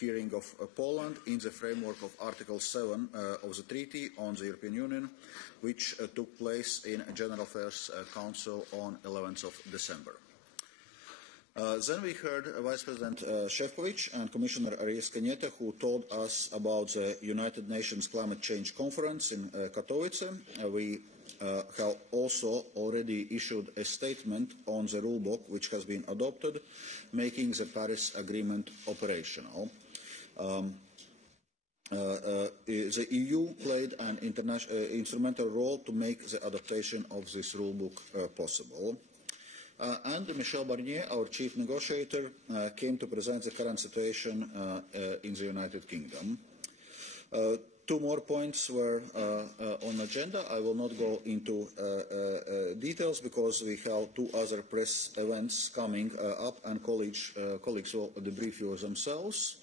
hearing of Poland in the framework of Article 7 of the Treaty on the European Union, which took place in General Affairs Council on 11th of December. Then we heard Vice President Šefčovič and Commissioner Arias Cañete, who told us about the United Nations Climate Change Conference in Katowice. We have also already issued a statement on the rulebook which has been adopted, making the Paris Agreement operational. The EU played an instrumental role to make the adaptation of this rulebook possible. And Michel Barnier, our chief negotiator, came to present the current situation in the United Kingdom. Two more points were on the agenda. I will not go into details because we have two other press events coming up, and colleagues will debrief you themselves.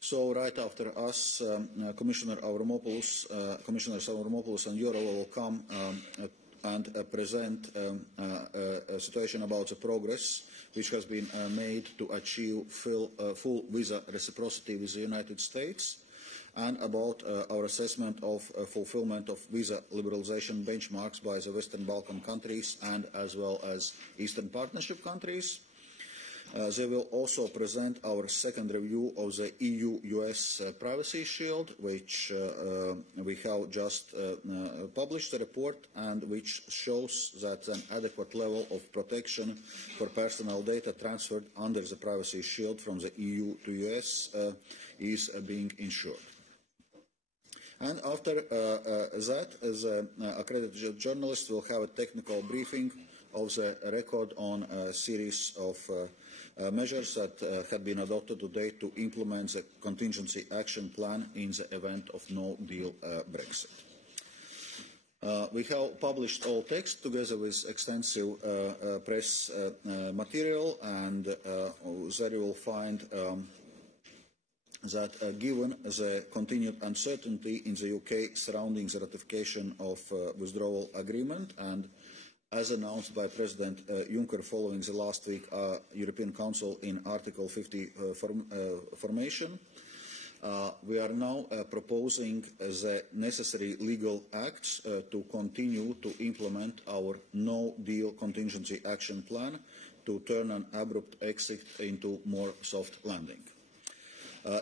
So right after us, Commissioners Avramopoulos and Jourova will come and present a situation about the progress which has been made to achieve full visa reciprocity with the United States, and about our assessment of fulfilment of visa liberalisation benchmarks by the Western Balkan countries and as well as Eastern Partnership countries. They will also present our second review of the EU-US Privacy Shield, which we have just published a report, and which shows that an adequate level of protection for personal data transferred under the Privacy Shield from the EU to US is being ensured. And after that, the accredited journalists will have a technical briefing of the record on a series of measures that had been adopted to date to implement the contingency action plan in the event of no-deal Brexit. We have published all text together with extensive press material, and there you will find that given the continued uncertainty in the UK surrounding the ratification of withdrawal agreement, and as announced by President Juncker following the last week European Council in Article 50 formation, we are now proposing the necessary legal acts to continue to implement our no-deal contingency action plan to turn an abrupt exit into more soft landing.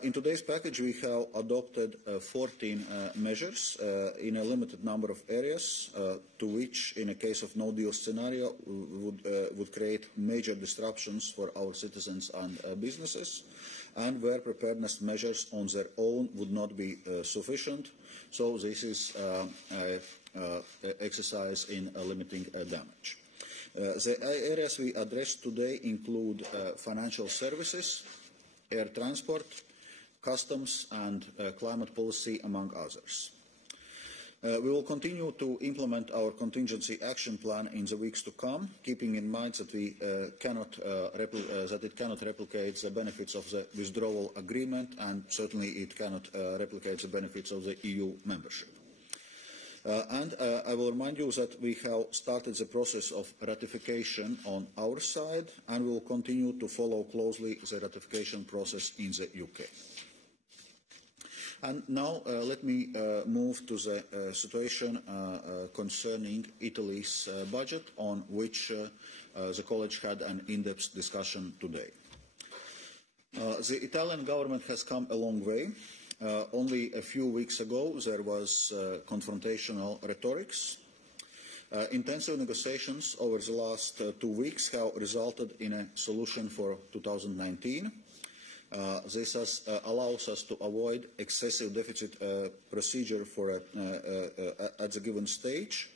In today's package, we have adopted 14 measures in a limited number of areas, to which, in a case of no-deal scenario, would create major disruptions for our citizens and businesses, and where preparedness measures on their own would not be sufficient. So this is an exercise in limiting damage. The areas we address today include financial services, air transport, customs and climate policy, among others. We will continue to implement our contingency action plan in the weeks to come, keeping in mind that it cannot replicate the benefits of the withdrawal agreement, and certainly it cannot replicate the benefits of the EU membership. And I will remind you that we have started the process of ratification on our side, and we will continue to follow closely the ratification process in the UK. And now let me move to the situation concerning Italy's budget, on which the College had an in-depth discussion today. The Italian government has come a long way. Only a few weeks ago there was confrontational rhetorics. Intensive negotiations over the last 2 weeks have resulted in a solution for 2019. This allows us to avoid excessive deficit procedure at the given stage.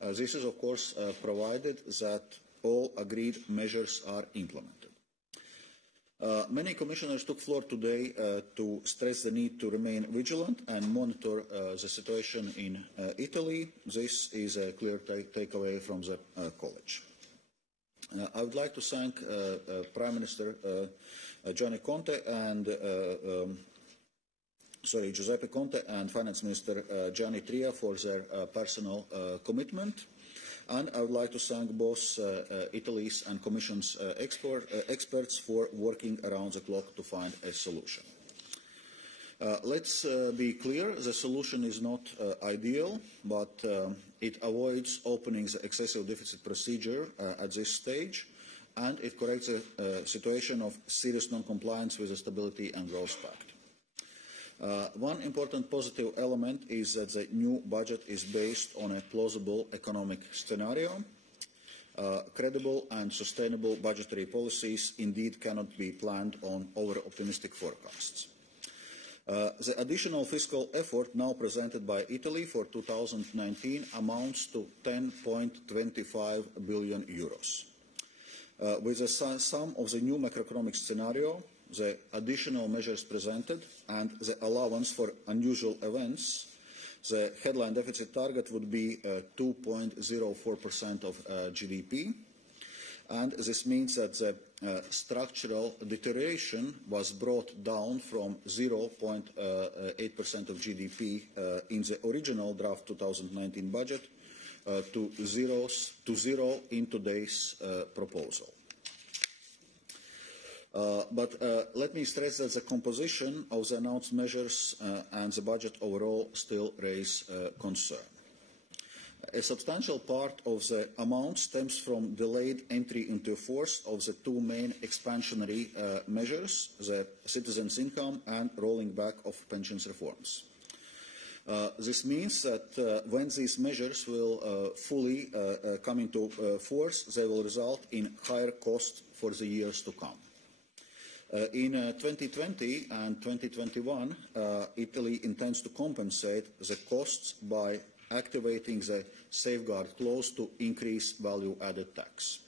This is, of course, provided that all agreed measures are implemented. Many commissioners took floor today to stress the need to remain vigilant and monitor the situation in Italy. This is a clear takeaway from the College. I would like to thank Prime Minister Giuseppe Conte and Finance Minister Gianni Tria for their personal commitment. And I would like to thank both Italy's and Commission's experts for working around the clock to find a solution. Let's be clear, the solution is not ideal, but it avoids opening the excessive deficit procedure at this stage, and it corrects a situation of serious non-compliance with the Stability and Growth Pact. One important positive element is that the new budget is based on a plausible economic scenario. Credible and sustainable budgetary policies indeed cannot be planned on over-optimistic forecasts. The additional fiscal effort now presented by Italy for 2019 amounts to 10.25 billion euros. With the sum of the new macroeconomic scenario, the additional measures presented, and the allowance for unusual events, the headline deficit target would be 2.04% of GDP. And this means that the structural deterioration was brought down from 0.8% of GDP in the original draft 2019 budget to zero in today's proposal. But let me stress that the composition of the announced measures and the budget overall still raise concern. A substantial part of the amount stems from delayed entry into force of the two main expansionary measures, the citizens' income and rolling back of pensions reforms. This means that when these measures will fully come into force, they will result in higher costs for the years to come. In 2020 and 2021, Italy intends to compensate the costs by activating the safeguard clause to increase value-added tax.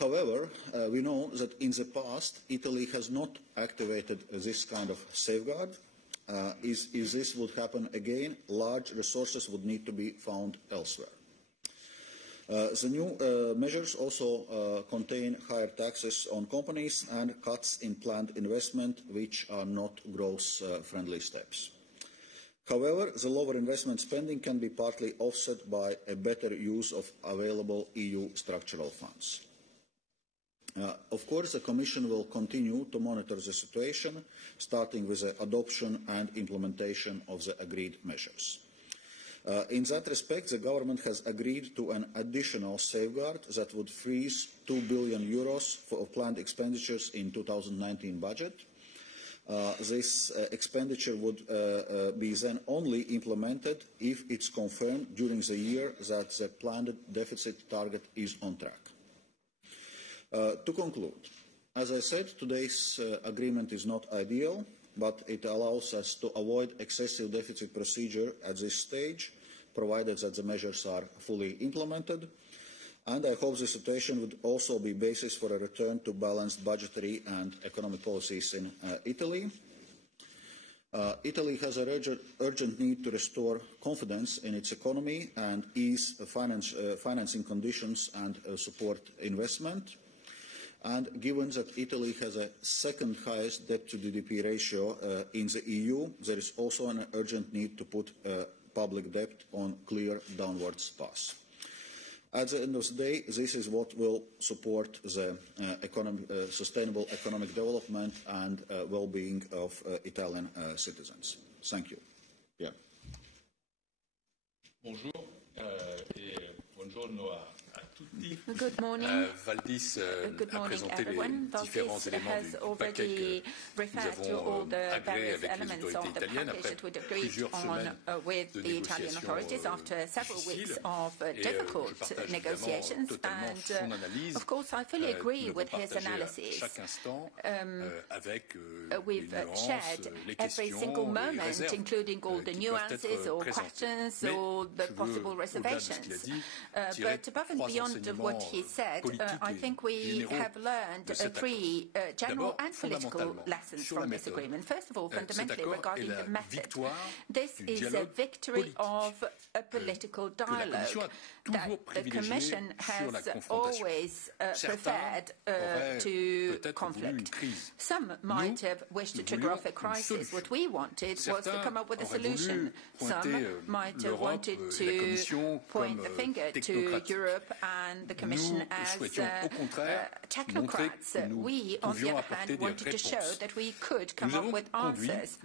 However, we know that in the past, Italy has not activated this kind of safeguard. If this would happen again, large resources would need to be found elsewhere. The new measures also contain higher taxes on companies and cuts in planned investment, which are not growth-friendly steps. However, the lower investment spending can be partly offset by a better use of available EU structural funds. Of course, the Commission will continue to monitor the situation, starting with the adoption and implementation of the agreed measures. In that respect, the government has agreed to an additional safeguard that would freeze €2 billion for planned expenditures in 2019 budget. This expenditure would be then only implemented if it's confirmed during the year that the planned deficit target is on track. To conclude, as I said, today's agreement is not ideal, but it allows us to avoid excessive deficit procedure at this stage, provided that the measures are fully implemented. And I hope the situation would also be basis for a return to balanced budgetary and economic policies in Italy. Italy has an urgent need to restore confidence in its economy and ease financing conditions and support investment. And given that Italy has a second highest debt to GDP ratio in the EU, there is also an urgent need to put public debt on clear downwards path. At the end of the day, this is what will support the sustainable economic development and well-being of Italian citizens. Thank you. Yeah. Bonjour et buongiorno a tutti. Good morning. Valdis a présenté everyone. les différents éléments du paquet que nous avons agréé avec les autorités italiennes après plusieurs semaines de négociations difficiles. Et je partage totalement son analyse chaque instant avec les nuances, les questions, les réserves qui peuvent être présentées. Mais je veux, au-delà de ce qu'il a dit, tirer trois what he said, I think we have learned three general and political lessons from this agreement. First of all, fundamentally regarding the method, this is a victory of a political dialogue that the Commission has always preferred to conflict. Some might have wished to trigger off a crisis. What we wanted was to come up with a solution. Some might have wanted to point the finger to Europe and the Commission as technocrats. We, on the other hand, wanted to show that we could come up with answers.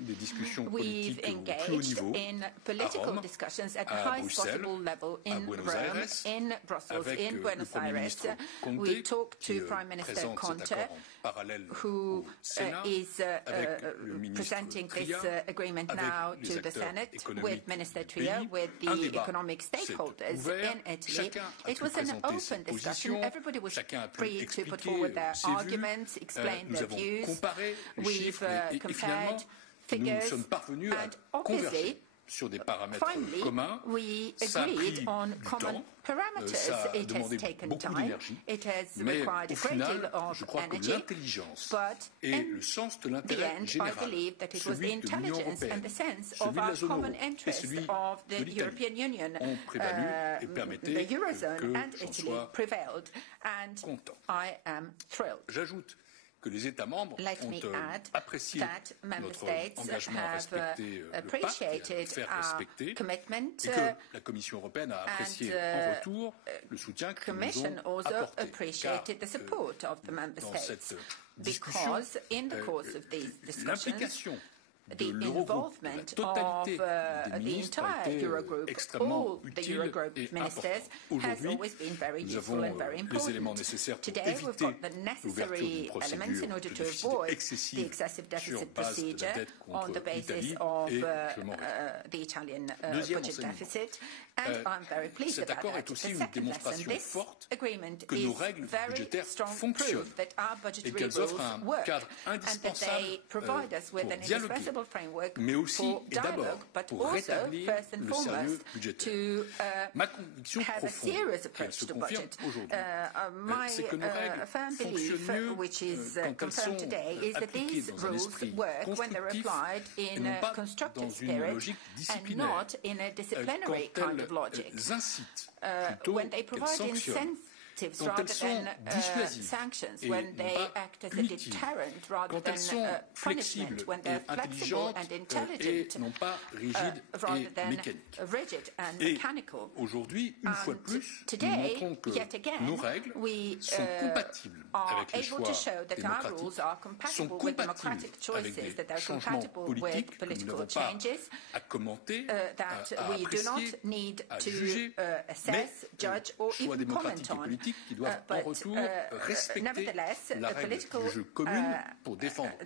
We've engaged in political discussions at the highest possible level in Rome, in Brussels, in Buenos Aires. We talked to Prime Minister Conte, who is presenting this agreement now to the Senate, with Minister Tria, with the economic stakeholders in Italy. It was an open discussion. Everybody was free to put forward their arguments, explain their views. We've compared figures, and obviously, finally, we agreed on common parameters. It has taken time. It has required a great deal of energy. But in the end, I believe that it was the intelligence and the sense of our common interests of the European Union, the Eurozone and Italy prevailed. And I am thrilled. Que les États membres ont apprécié notre engagement à respecter le pacte et à le faire respecter, et que la Commission européenne a apprécié en retour le soutien que nous avons apporté. Car dans cette discussion, l'implication the involvement of the entire Eurogroup, all the Eurogroup ministers, has always been very useful and very important. Today we've got the necessary elements in order to avoid the excessive deficit procedure on the basis of the Italian budget deficit, and I'm very pleased about that. The second lesson, this agreement is very strong proof that our budgetary rules work and that they provide us with an indispensable framework for dialogue, but also, first and foremost, to have a serious approach to budget. My firm belief, which is confirmed today, is that these rules work when they're applied in a constructive spirit and not in a disciplinary kind of logic. When they provide incentives rather than sanctions, when they act as a deterrent rather than punishment, when they're flexible and intelligent rather than rigid and mechanical. Today, yet again, we are able to show that our rules are compatible with democratic choices, that they're compatible with political changes, that we do not need to assess, judge, or even comment on. But nevertheless, political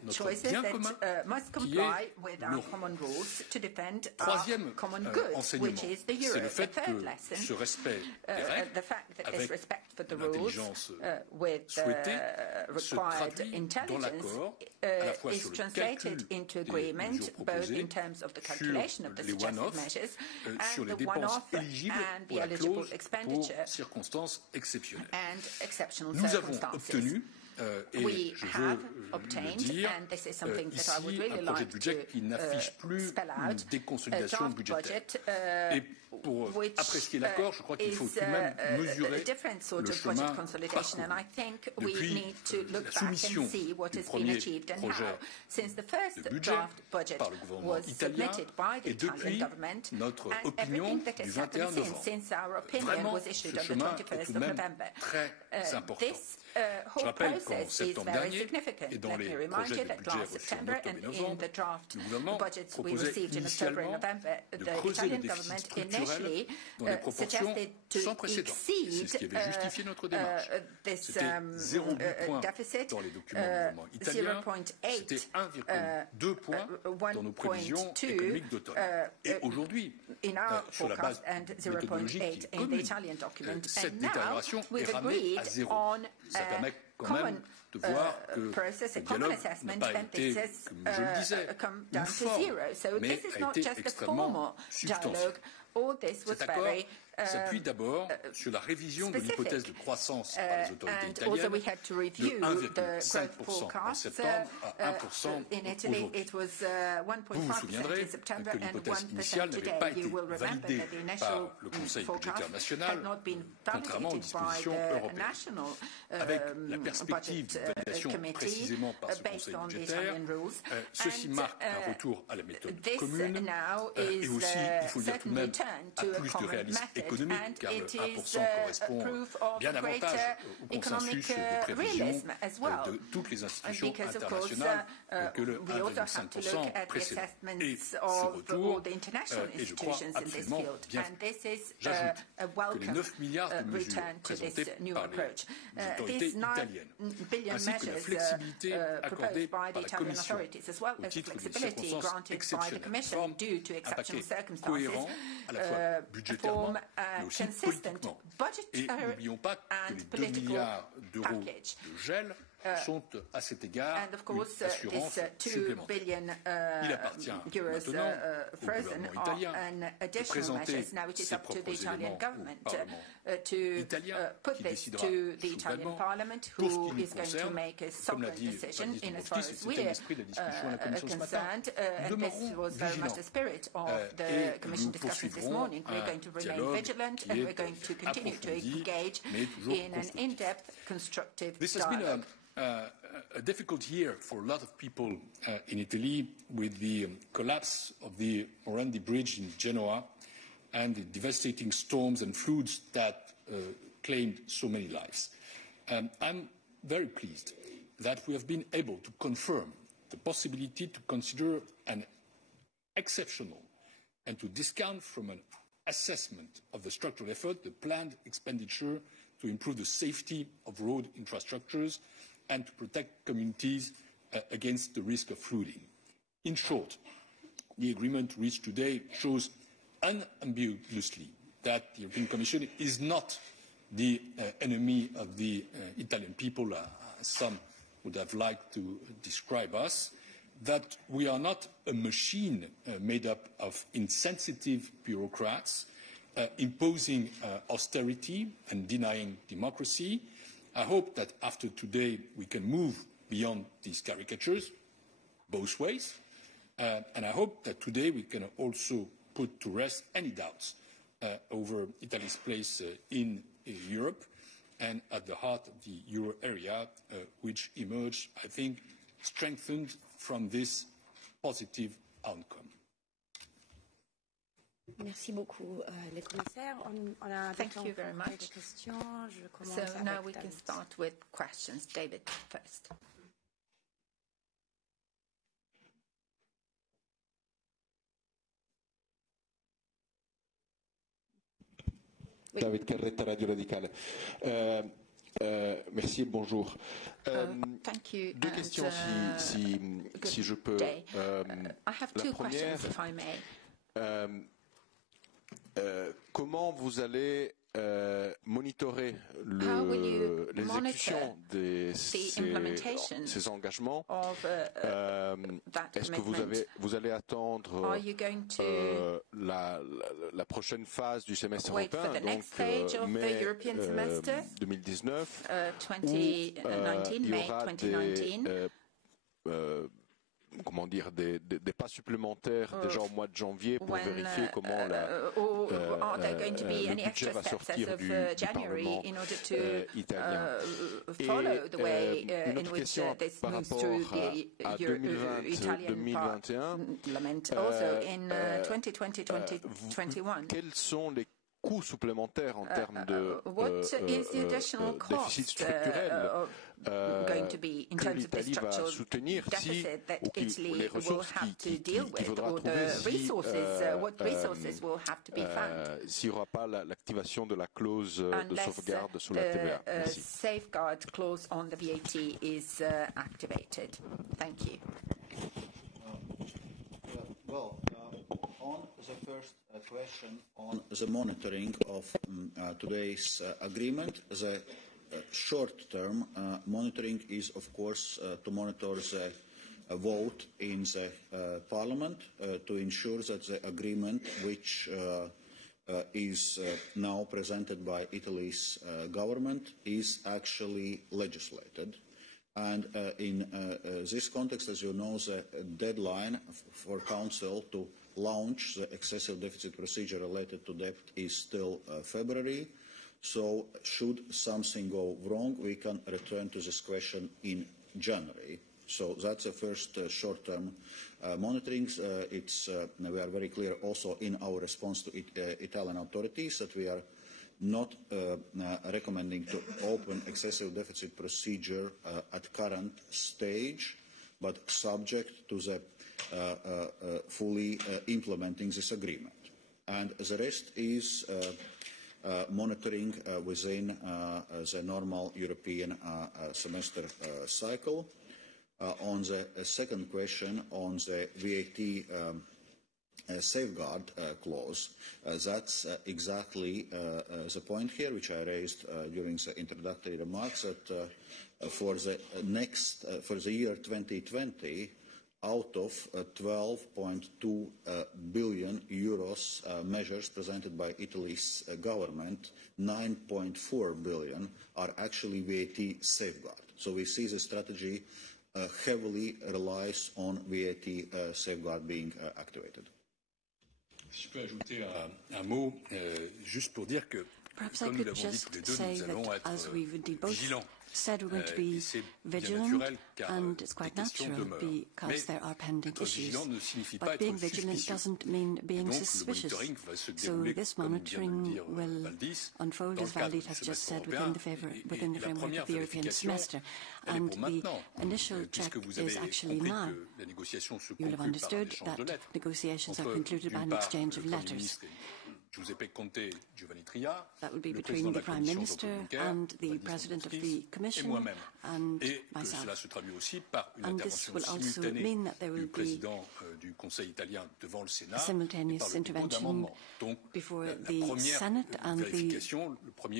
choices that must comply with our common rules to defend our common goods, which is the euro. The third lesson, the fact that this respect for the rules with required intelligence is translated into agreement, both in terms of the calculation of the suggested measures and the one-off and the eligible expenditure and exceptional circumstances. We have obtained, and this is something that I would really like to spell out, a draft budget which is a different sort of budget consolidation, and I think we need to look back and see what has been achieved and how. Since the first draft budget was submitted by the Italian government, and everything that has happened since our opinion was issued on the 21st of November. This whole process is very significant. Let me remind you that last September and in the draft budgets we received in October and November, the Italian government initially suggested to exceed this deficit 0.8, 1.2 in our forecast and 0.8 in the Italian document. And now we've agreed on common process, a common assessment, and this has come down to zero. So this is not just a formal dialogue. All this was very s'appuie d'abord sur la révision de l'hypothèse de croissance par les autorités italiennes de 1,5% en septembre à 1% aujourd'hui. Vous vous souviendrez que l'hypothèse initiale n'avait pas été validée par le Conseil budgétaire national, contrairement aux dispositions européennes. Avec la perspective de validation précisément par ce Conseil budgétaire, ceci marque un retour à la méthode commune et aussi, il faut le dire tout de même, à plus de réalisme économique, car le 1% correspond bien davantage au consensus de prévision de toutes les institutions internationales que le 1,5% précédent. Et ce retour est, je crois, absolument bienvenu. J'ajoute que les 9 milliards de mesures présentées par les autorités italiennes, ainsi que la flexibilité accordée par la Commission au titre de circonstances exceptionnelles, forment un paquet cohérent à la fois budgétairement mais aussi politiquement. Et n'oublions pas que les 2 milliards d'euros de gel sont à cet égard une assurance supplémentaire. Il appartient maintenant au gouvernement italien de présenter ses propres éléments au Parlement italien qui décidera soudainement pour ce qui nous concerne. Comme l'a dit c'était l'esprit de la discussion à la Commission ce matin. Nous demeurons vigilants et nous poursuivrons un dialogue qui est approfondi mais toujours constructif. This has been a difficult year for a lot of people in Italy with the collapse of the Morandi Bridge in Genoa and the devastating storms and floods that claimed so many lives. I'm very pleased that we have been able to confirm the possibility to consider an exceptional and to discount from an assessment of the structural effort the planned expenditure to improve the safety of road infrastructures and to protect communities against the risk of flooding. In short, the agreement reached today shows unambiguously that the European Commission is not the enemy of the Italian people, as some would have liked to describe us, that we are not a machine made up of insensitive bureaucrats imposing austerity and denying democracy. I hope that after today we can move beyond these caricatures, both ways, and I hope that today we can also put to rest any doubts over Italy's place in Europe and at the heart of the euro area, which emerged, I think, strengthened from this positive outcome. Merci beaucoup, les commissaires. On a Thank you very much. Questions. So now we can start with questions. David first. David Carretta, Radio Radicale. Merci et bonjour. Thank you. Deux questions si je peux. I have two questions, if I may. Comment vous allez monitorer l'exécution de ces engagements? Est-ce que vous allez attendre la prochaine phase du semestre européen, donc mai 2019, où il y aura comment dire, des pas supplémentaires déjà au mois de janvier pour vérifier comment le budget va sortir du Parlement italien. Et une autre question par rapport à 2020-2021. Quels sont les coûts supplémentaires en termes de déficit structurel que l'Italie va soutenir si les ressources qu'il faudra trouver s'il n'y aura pas l'activation de la clause de sauvegarde sur la TVA. Merci. Safeguard clause on the VAT is activated. Thank you. Well, on the first question on the monitoring of today's agreement, the short-term monitoring is, of course, to monitor the vote in the Parliament to ensure that the agreement, which is now presented by Italy's government, is actually legislated. And in this context, as you know, the deadline for Council to launch the excessive deficit procedure related to debt is still February. So should something go wrong, we can return to this question in January. So that's the first short-term monitoring. We are very clear also in our response to Italian authorities that we are not recommending to open excessive deficit procedure at current stage, but subject to the fully implementing this agreement. And the rest is monitoring within the normal European semester cycle. On the second question on the VAT safeguard clause, that's exactly the point here, which I raised during the introductory remarks, that for the year 2020, out of 12.2 billion euros measures presented by Italy's government, 9.4 billion are actually VAT safeguard. So we see the strategy heavily relies on VAT safeguard being activated. Si je peux ajouter un mot, juste pour dire que, comme nous l'avons dit tous les deux, nous allons être vigilants. Said we're going to be vigilant, and it's quite natural because there are pending issues. But being vigilant doesn't mean being suspicious. So this monitoring will unfold, as Valdis has just said, within the framework of the European semester. And the initial check is actually now. You will have understood that negotiations are concluded by an exchange of letters. That would be between the Prime Minister and the President of the Commission and myself. And this will also mean that there will be a simultaneous intervention before the Senate and the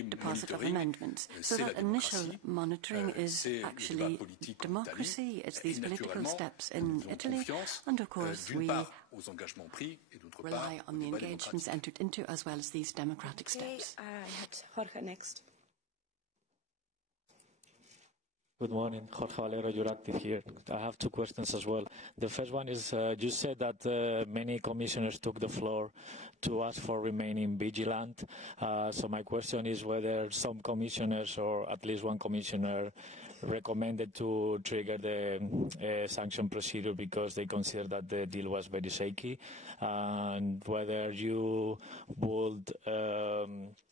deposit of amendments. So that initial monitoring is actually democracy. It's these political steps in Italy. And of course, we rely on the engagements entered into as well as these democratic steps. I had Jorge next. Good morning, Jorge Valero, Euractiv here. I have two questions as well. The first one is, you said that many commissioners took the floor to ask for remaining vigilant. So my question is whether some commissioners, or at least one commissioner, recommended to trigger the sanction procedure because they consider that the deal was very shaky, and whether you would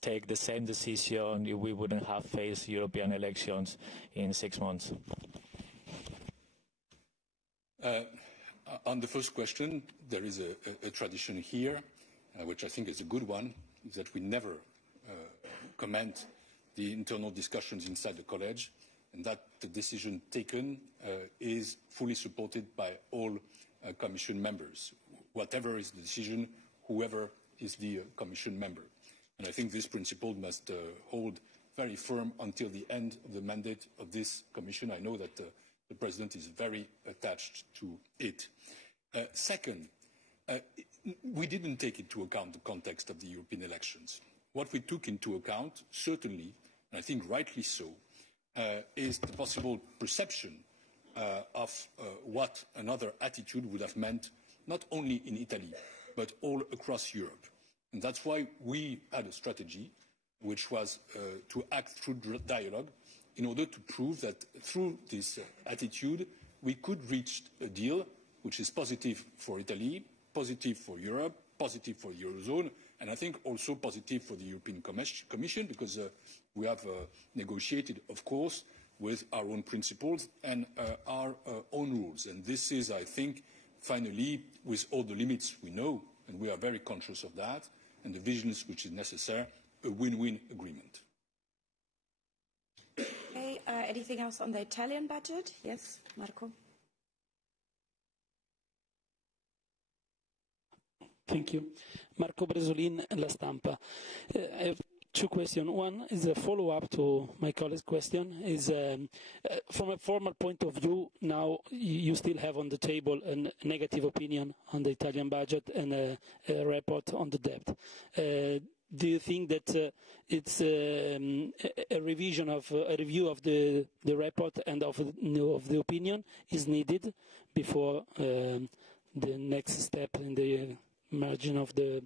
take the same decision if we wouldn't have faced European elections in 6 months. On the first question, there is a tradition here, which I think is a good one, is that we never comment the internal discussions inside the college, and that the decision taken is fully supported by all Commission members, whatever is the decision, whoever is the Commission member. And I think this principle must hold very firm until the end of the mandate of this Commission. I know that the President is very attached to it. Second, we didn't take into account the context of the European elections. What we took into account, certainly, and I think rightly so, is the possible perception of what another attitude would have meant, not only in Italy, but all across Europe. And that's why we had a strategy, which was to act through dialogue, in order to prove that through this attitude, we could reach a deal which is positive for Italy, positive for Europe, positive for the Eurozone, and I think also positive for the European Commission, because we have negotiated, of course, with our own principles and our own rules. And this is, I think, finally, with all the limits we know, and we are very conscious of that, and the vigilance which is necessary, a win-win agreement. Okay, anything else on the Italian budget? Yes, Marco. Thank you. Marco Bresolin, La Stampa. I have two questions. One is a follow-up to my colleague's question. Is from a formal point of view, now you still have on the table a negative opinion on the Italian budget and a report on the debt. Do you think that it's a review of the report and of the opinion is needed before the next step in the margin of the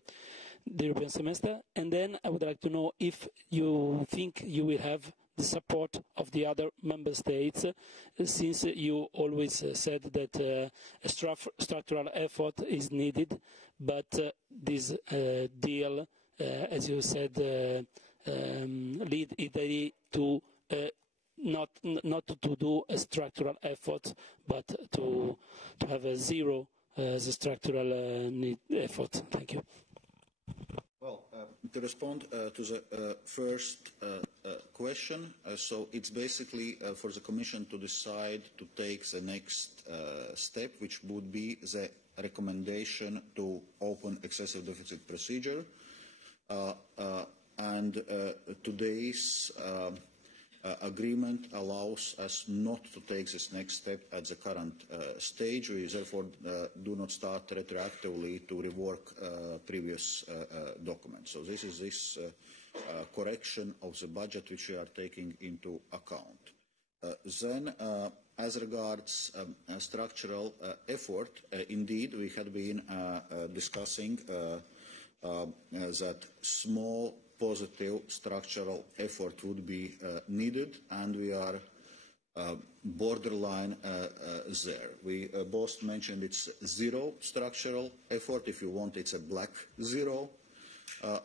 European semester? And then I would like to know if you think you will have the support of the other member states, since you always said that a structural effort is needed, but this deal, as you said, lead Italy to not to do a structural effort, but to have a zero as a structural effort. Thank you. Well, to respond to the first question, so it's basically for the Commission to decide to take the next step, which would be the recommendation to open excessive deficit procedure. And today's agreement allows us not to take this next step at the current stage. We therefore do not start retroactively to rework previous documents. So this is this correction of the budget which we are taking into account. Then, as regards structural effort, indeed we had been discussing that small positive structural effort would be needed, and we are borderline there. We both mentioned it's zero structural effort. If you want, it's a black zero.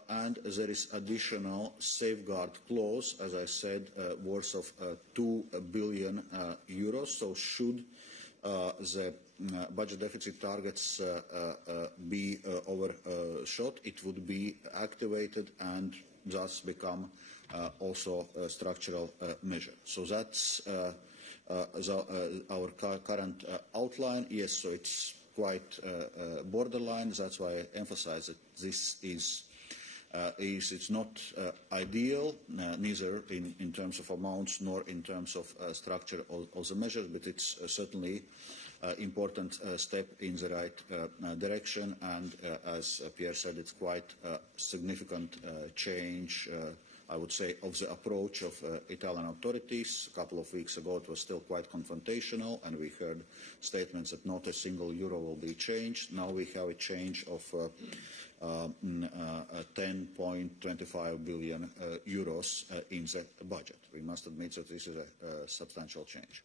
And there is additional safeguard clause, as I said, worth of 2 billion euros. So should the budget deficit targets be overshot, it would be activated and thus become also a structural measure. So that's our current outline. Yes, so it's quite borderline. That's why I emphasize that this is it's not ideal, neither in terms of amounts nor in terms of structure of the measures, but it's certainly important step in the right direction, and as Pierre said, it's quite a significant change, I would say, of the approach of Italian authorities. A couple of weeks ago it was still quite confrontational, and we heard statements that not a single euro will be changed. Now we have a change of 10.25 billion euros in the budget. We must admit that this is a substantial change.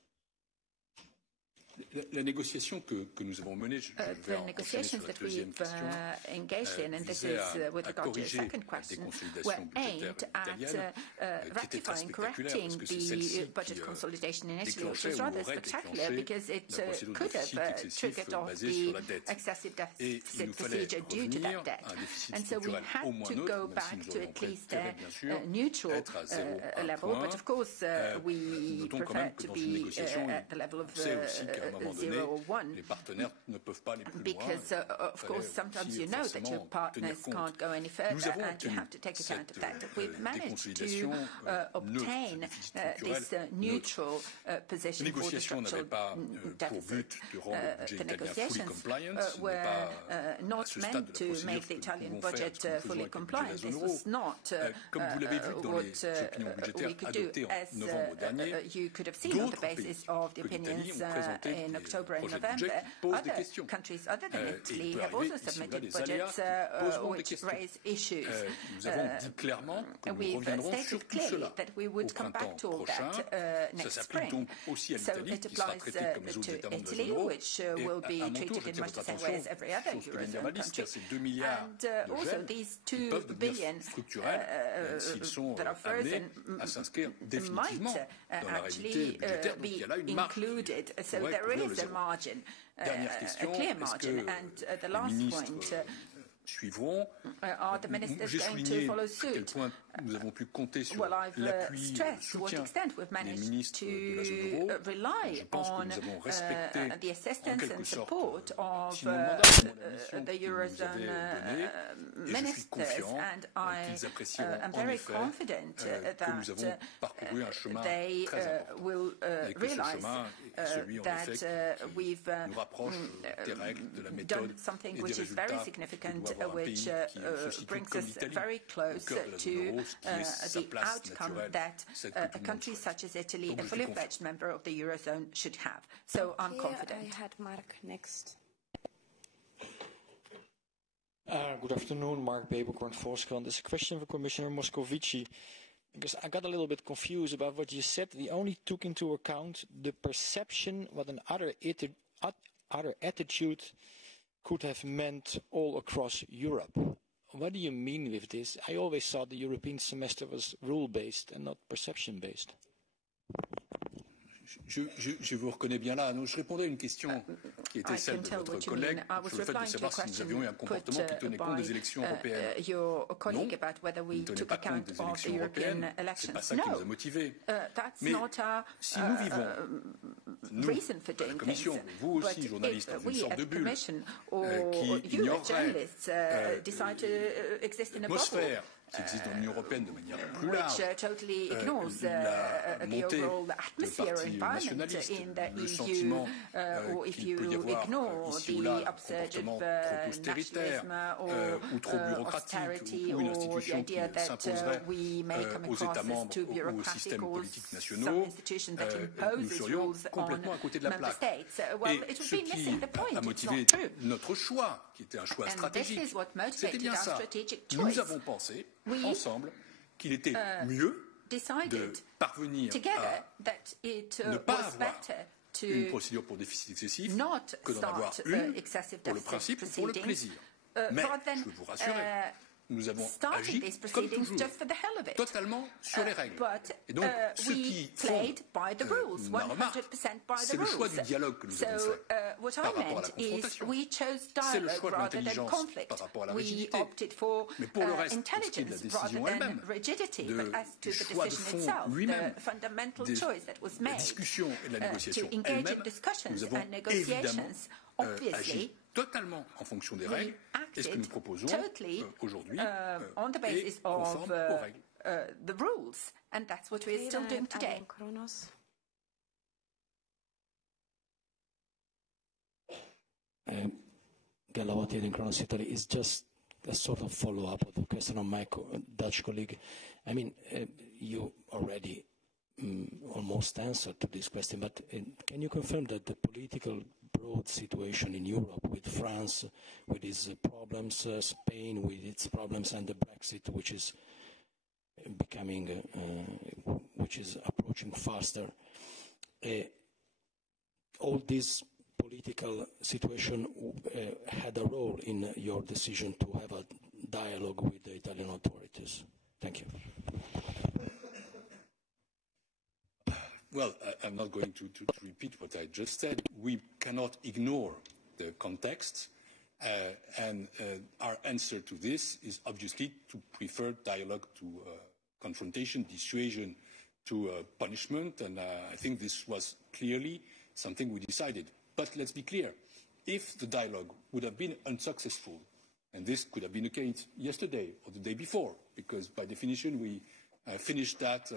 La négociation que nous avons menée, je vais enchaîner sur la deuxième question, visait à corriger des consolidations budgétaires italiennes qui étaient très spectaculaires parce que c'est celle-ci qui déclenchait ou aurait déclenché la procédure de déficit excessif basée sur la dette. Et il nous fallait revenir à un déficit structurel au moins neutre, même si nous aurions préféré bien sûr être à 0,1 point. Notons quand même que dans une négociation, on sait aussi qu'à un moment donné, les partenaires ne peuvent pas aller plus loin. Because, of course, sometimes you know that your partners can't go any further, and you have to take account of that. We've managed to obtain this neutral position for the structural deficit. The negotiations were not meant to make the Italian budget fully compliant. This was not what we could do. As you could have seen on the basis of the opinions in October and November, other countries other than Italy have also submitted budgets which raise issues. We've stated clearly that we would come back to all that next spring. So it applies to Italy, which will be treated in much the same way as every other Eurozone country. And also these 2 billion that are frozen might actually be included. So there is a margin, a clear margin. And the last point, are the ministers going to follow suit? Well, I've stressed to what extent we've managed to rely on the assistance and support of the Eurozone ministers, and I am very confident that they will realize that we've done something which is very significant, which brings us very close to the outcome that a country such as Italy, a fully fledged member of the Eurozone, should have. So I'm confident. I had Mark next. Good afternoon, Mark Beberkorn, Volkskrant. This is a question for Commissioner Moscovici. because I got a little bit confused about what you said. We only took into account the perception what another attitude could have meant all across Europe. What do you mean with this? I always thought the European semester was rule-based and not perception-based. Je vous reconnais bien là. Donc, je répondais à une question qui était celle de votre collègue sur le fait de savoir si nous avions eu un comportement qui tenait compte des élections européennes. Non, nous ne tenions pas compte des élections européennes. Ce n'est pas ça qui nous a motivés. Mais si nous vivons, nous, la Commission, vous aussi, journalistes, dans une sorte de bulle qui ignorerait l'atmosphère qui existe dans l'Union européenne de manière plus large, la montée de partis nationalistes, le sentiment qu'il peut y avoir ici ou là un comportement trop austéritaire ou trop bureaucratique ou une institution qui s'imposerait aux États membres ou aux systèmes politiques nationaux, nous serions complètement à côté de la plaque. Et ce qui a motivé notre choix, qui était un choix stratégique, c'était bien ça. Nous avons pensé ensemble qu'il était mieux de parvenir à ne pas avoir une procédure pour déficit excessif que d'en avoir une pour le principe ou pour le plaisir. Mais je veux vous rassurer, nous avons agi comme toujours, totalement sur les règles. Et donc, ce qui fonde ma remarque, c'est le choix du dialogue que nous avons fait par rapport à la confrontation. C'est le choix de l'intelligence par rapport à la rigidité. Mais pour le reste, pour ce qui est de la décision elle-même, du choix de fond lui-même, des discussions et de la négociation elle-même, nous avons évidemment agi totalement en fonction des règles, et ce que nous proposons aujourd'hui est conforme aux règles. The rules, and that's what we're still doing today. Galawati in Kronos Italy is just a sort of follow-up of the question of my Dutch colleague. I mean, you already almost answered to this question, but can you confirm that the political broad situation in Europe, with France, with its problems, Spain with its problems, and the Brexit, which is becoming, which is approaching faster, all this political situation had a role in your decision to have a dialogue with the Italian authorities? Thank you. Well, I'm not going to repeat what I just said. We cannot ignore the context, and our answer to this is obviously to prefer dialogue to confrontation, dissuasion to punishment, and I think this was clearly something we decided. But let's be clear, if the dialogue would have been unsuccessful, and this could have been the case yesterday or the day before, because by definition we finished that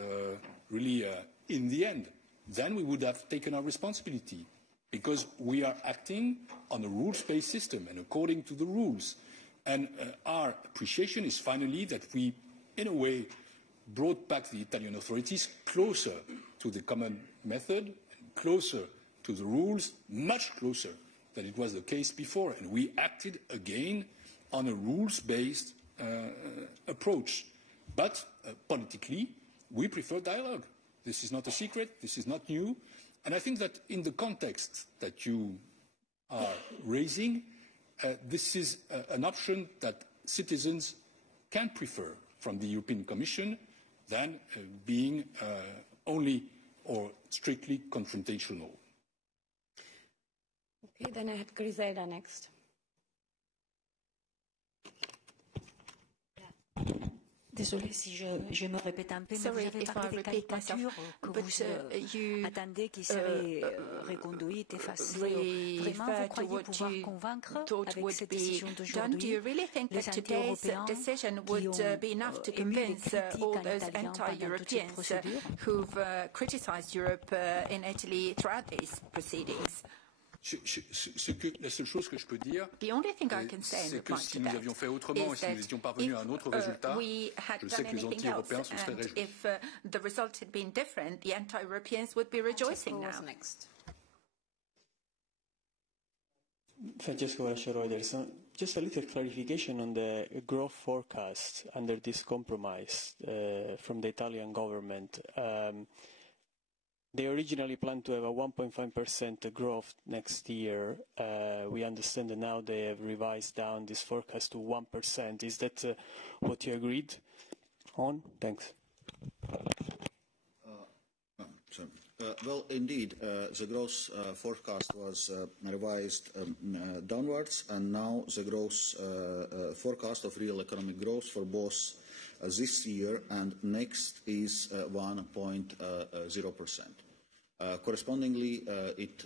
really in the end, then we would have taken our responsibility, because we are acting on a rules-based system and according to the rules. And our appreciation is finally that we, in a way, brought back the Italian authorities closer to the common method, closer to the rules, much closer than it was the case before. And we acted again on a rules-based approach. But politically, we prefer dialogue. This is not a secret. This is not new. And I think that in the context that you are raising, this is an option that citizens can prefer from the European Commission than being only or strictly confrontational. Okay, then I have Griselda next. Désolée si je me répète un peu, mais vous avez parlé des caricatures que vous attendez qui seraient reconduites, effacées. Vraiment, vous croyez pouvoir convaincre avec cette décision d'aujourd'hui les anti-européens qui ont ému les critiques en italien pendant toute cette procédure? Criticized Europe in Italy throughout these proceedings. La seule chose que je peux dire, c'est que si nous avions fait autrement et si nous étions parvenus à un autre résultat, je sais que les anti-européens se seraient réjouis. If the result had been different, the anti-Europeans would be rejoicing now. Francesco Varaccia Reuters. Just a little clarification on the growth forecast under this compromise from the Italian government. They originally planned to have a 1.5% growth next year. We understand that now they have revised down this forecast to 1%. Is that what you agreed on? Thanks. Well, indeed, the growth forecast was revised downwards, and now the growth forecast of real economic growth for both this year and next is 1.0%. Correspondingly, it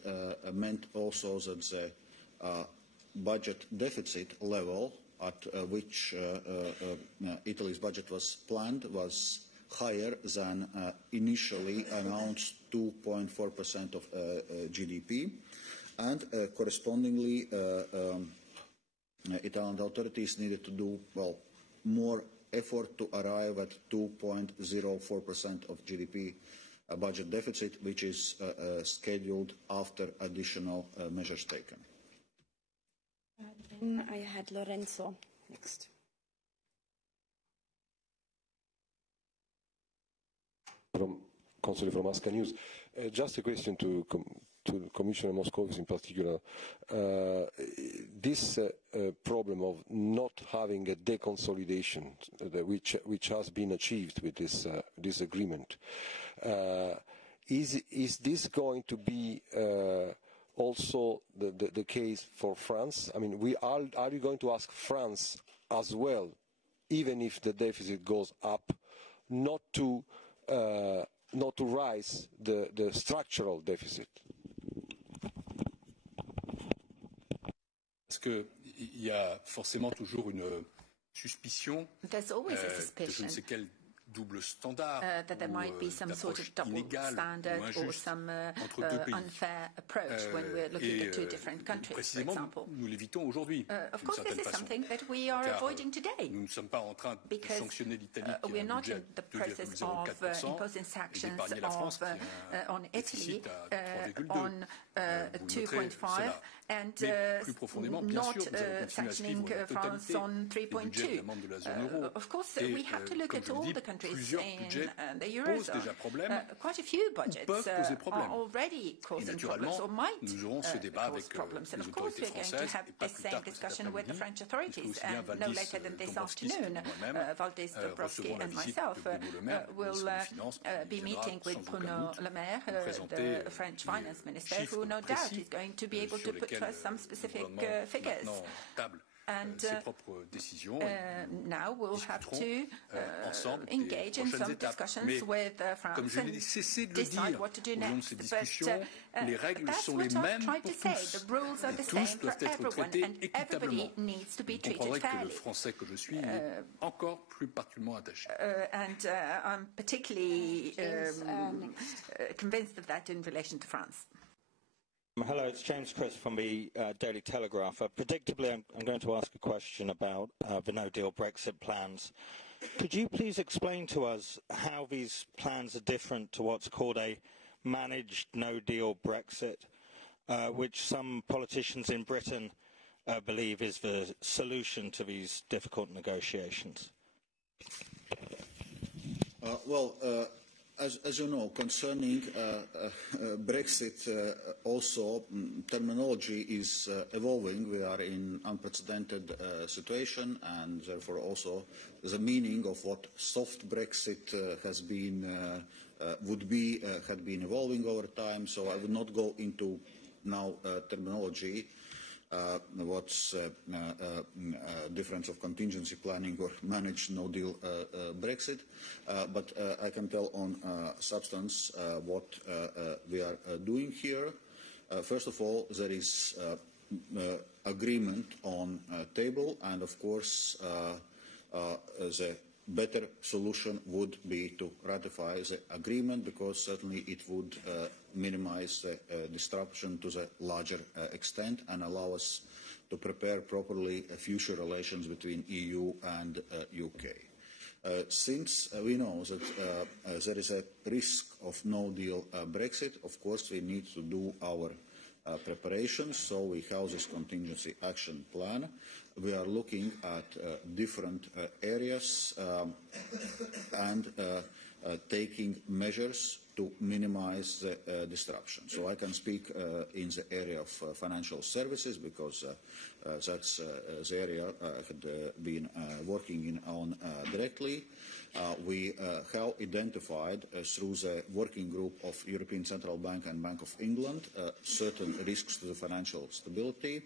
meant also that the budget deficit level at which Italy's budget was planned was higher than initially announced 2.4% of GDP, and correspondingly Italian authorities needed to do more effort to arrive at 2.04% of GDP budget deficit, which is scheduled after additional measures taken. Then I had Lorenzo next. Constantly from Asca News. Just a question to Commissioner Moscovici in particular. This problem of not having a deconsolidation, which has been achieved with this agreement, is this going to be also the case for France? I mean, are you going to ask France as well, even if the deficit goes up, not to rise the structural deficit? Parce qu'il y a forcément toujours une suspicion que je ne sais quel double standard that there might be some sort of double standard or some unfair approach when we're looking at two different countries, for example. Nous l'évitons aujourd'hui. Of course, this is something that we are avoiding today. Nous ne sommes pas en train de sanctionner l'Italie qui a un budget de 2,04%, imposing sanctions la France on Italy on 2.5 and not sanctioning France on 3.2. Of course, we have to look at all the countries in the Eurozone. Quite a few budgets are already causing problems or might cause problems. And of course, we're going to have the same discussion with the French authorities. And no later than this afternoon, Valdis Dombrovskis and myself will be meeting with Bruno Le Maire, the French finance minister, who no doubt is going to be able to put to us some specific figures. And now we'll have to engage in some discussions with France and decide what to do next. But that's what I've tried to say. The rules are the same for everyone, and everybody needs to be treated fairly. And I'm particularly convinced of that in relation to France. Hello, it's James Chris from the Daily Telegraph. Predictably, I'm going to ask a question about the no-deal Brexit plans. Could you please explain to us how these plans are different to what's called a managed no-deal Brexit, which some politicians in Britain believe is the solution to these difficult negotiations? As you know, concerning Brexit, also terminology is evolving. We are in unprecedented situation, and therefore also the meaning of what soft Brexit has been would be had been evolving over time. So I would not go into now terminology. What's difference of contingency planning or managed no-deal Brexit, but I can tell on substance what we are doing here. First of all, there is agreement on table, and of course the better solution would be to ratify the agreement, because certainly it would minimize the disruption to the larger extent and allow us to prepare properly future relations between EU and UK. Since we know that there is a risk of no-deal Brexit, of course we need to do our preparations. So we have this contingency action plan. We are looking at different areas and taking measures to minimize the disruption. So I can speak in the area of financial services because that's the area I had been working on directly. We have identified through the working group of European Central Bank and Bank of England certain risks to the financial stability,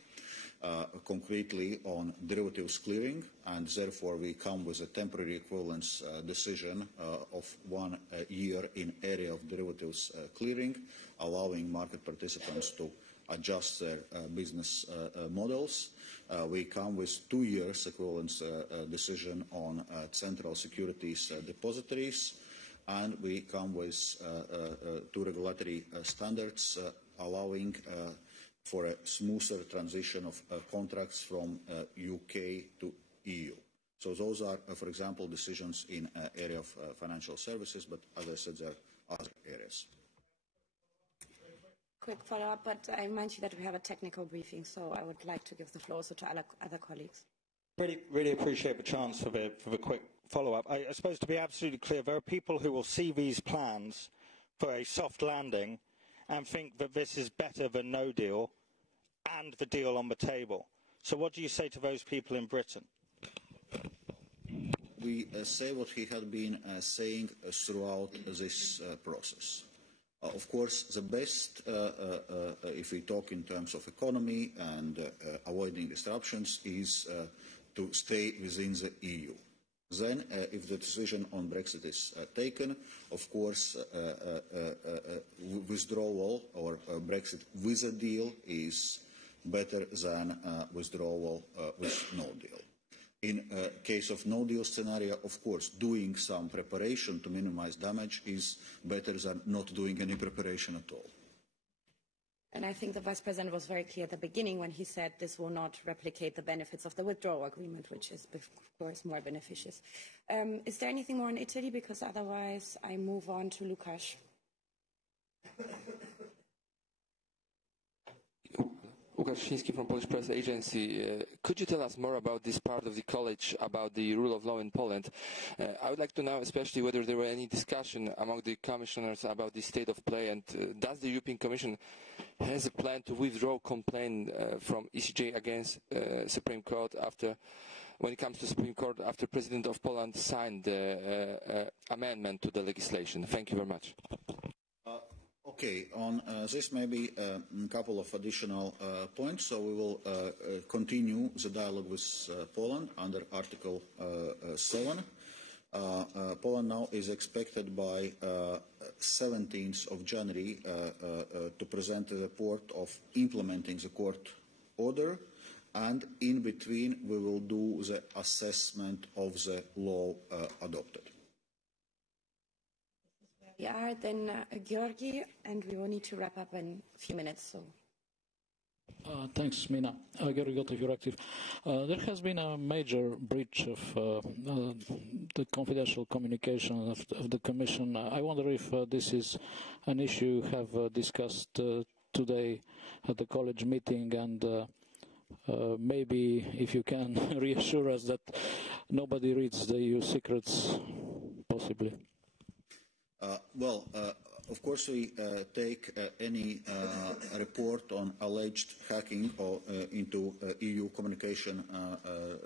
concretely on derivatives clearing, and therefore we come with a temporary equivalence decision of 1 year in area of derivatives clearing, allowing market participants to adjust their business models. We come with 2 years equivalence decision on central securities depositories, and we come with 2 regulatory standards allowing for a smoother transition of contracts from UK to EU. So those are, for example, decisions in area of financial services, but as I said, there are other areas. Quick follow-up, but I mentioned that we have a technical briefing, so I would like to give the floor also to other colleagues. Really appreciate the chance for the quick follow-up. I suppose to be absolutely clear, there are people who will see these plans for a soft landing and think that this is better than no deal and the deal on the table. So what do you say to those people in Britain? We say what he had been saying throughout this process. Of course, the best, if we talk in terms of economy and avoiding disruptions, is to stay within the EU. Then, if the decision on Brexit is taken, of course, withdrawal or Brexit with a deal is better than withdrawal with no deal. In case of no deal scenario, of course, doing some preparation to minimize damage is better than not doing any preparation at all. And I think the Vice President was very clear at the beginning when he said this will not replicate the benefits of the withdrawal agreement, which is, of course, more beneficial. Is there anything more in Italy? Because otherwise I move on to Lukasz. Łukasz from Polish Press Agency. Could you tell us more about this part of the college, about the rule of law in Poland? I would like to know especially whether there were any discussion among the commissioners about the state of play, and does the European Commission has a plan to withdraw complaint from ECJ against Supreme Court when it comes to Supreme Court after President of Poland signed the amendment to the legislation? Thank you very much. Okay, on this maybe a couple of additional points. So we will continue the dialogue with Poland under Article 7. Poland now is expected by 17th of January to present a report of implementing the court order, and in between we will do the assessment of the law adopted. We are then Georgi, and we will need to wrap up in a few minutes. So. Thanks, Mina. Georgi Gotev, Euractiv. There has been a major breach of the confidential communication of the Commission. I wonder if this is an issue you have discussed today at the college meeting, and maybe if you can reassure us that nobody reads the EU secrets, possibly. Of course, we take any report on alleged hacking or into EU communication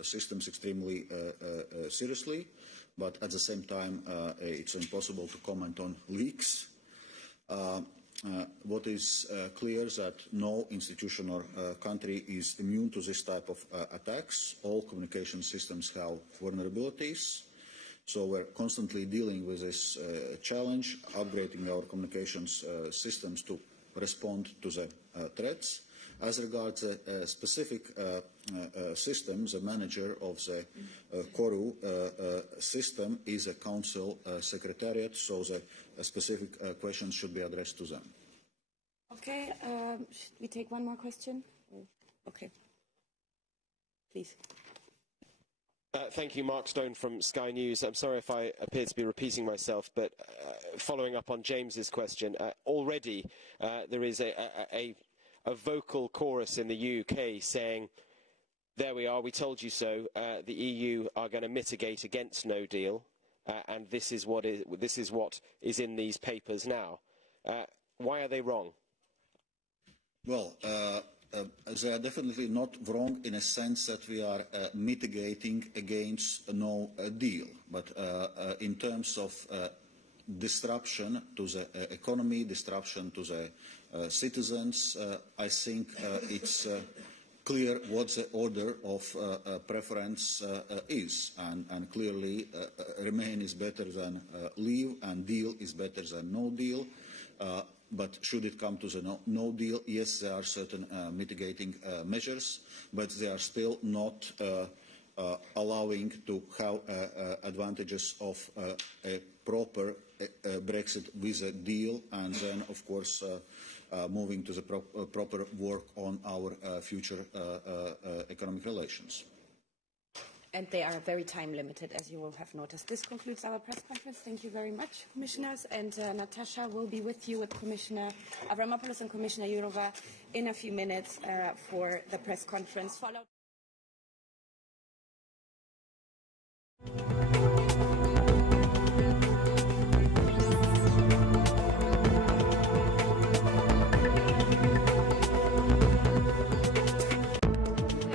systems extremely seriously, but at the same time, it's impossible to comment on leaks. What is clear is that no institution or country is immune to this type of attacks. All communication systems have vulnerabilities. So we're constantly dealing with this challenge, upgrading our communications systems to respond to the threats. As regards the specific systems, the manager of the CORU system is a council secretariat, so the specific questions should be addressed to them. Okay, should we take one more question? Okay, please. Thank you, Mark Stone from Sky News. I'm sorry if I appear to be repeating myself, but following up on James's question, already there is a a vocal chorus in the UK saying, there we are, we told you so, the EU are going to mitigate against no deal, and this is what is in these papers now. Why are they wrong? Well, they are definitely not wrong in a sense that we are mitigating against no deal. But in terms of disruption to the economy, disruption to the citizens, I think it's clear what the order of preference is. And clearly, remain is better than leave, and deal is better than no deal. But should it come to the no deal, yes, there are certain mitigating measures, but they are still not allowing to have advantages of a proper Brexit with a deal, and then, of course, moving to the proper work on our future economic relations. And they are very time limited, as you will have noticed. This concludes our press conference. Thank you very much, Commissioners. And Natasha will be with you with Commissioner Avramopoulos and Commissioner Jourova in a few minutes for the press conference. Followed.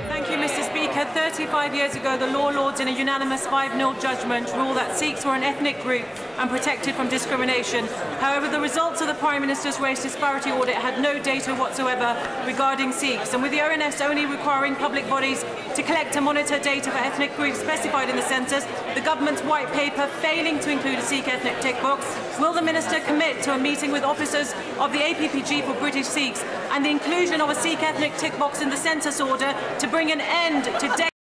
Thank you, Mr. Speaker. 35 years ago, the Law Lords, in a unanimous 5-0 judgment, ruled that Sikhs were an ethnic group and protected from discrimination. However, the results of the Prime Minister's race disparity audit had no data whatsoever regarding Sikhs, and with the ONS only requiring public bodies to collect and monitor data for ethnic groups specified in the census, the government's white paper failing to include a Sikh ethnic tick box, will the Minister commit to a meeting with officers of the APPG for British Sikhs and the inclusion of a Sikh ethnic tick box in the census order to bring an end to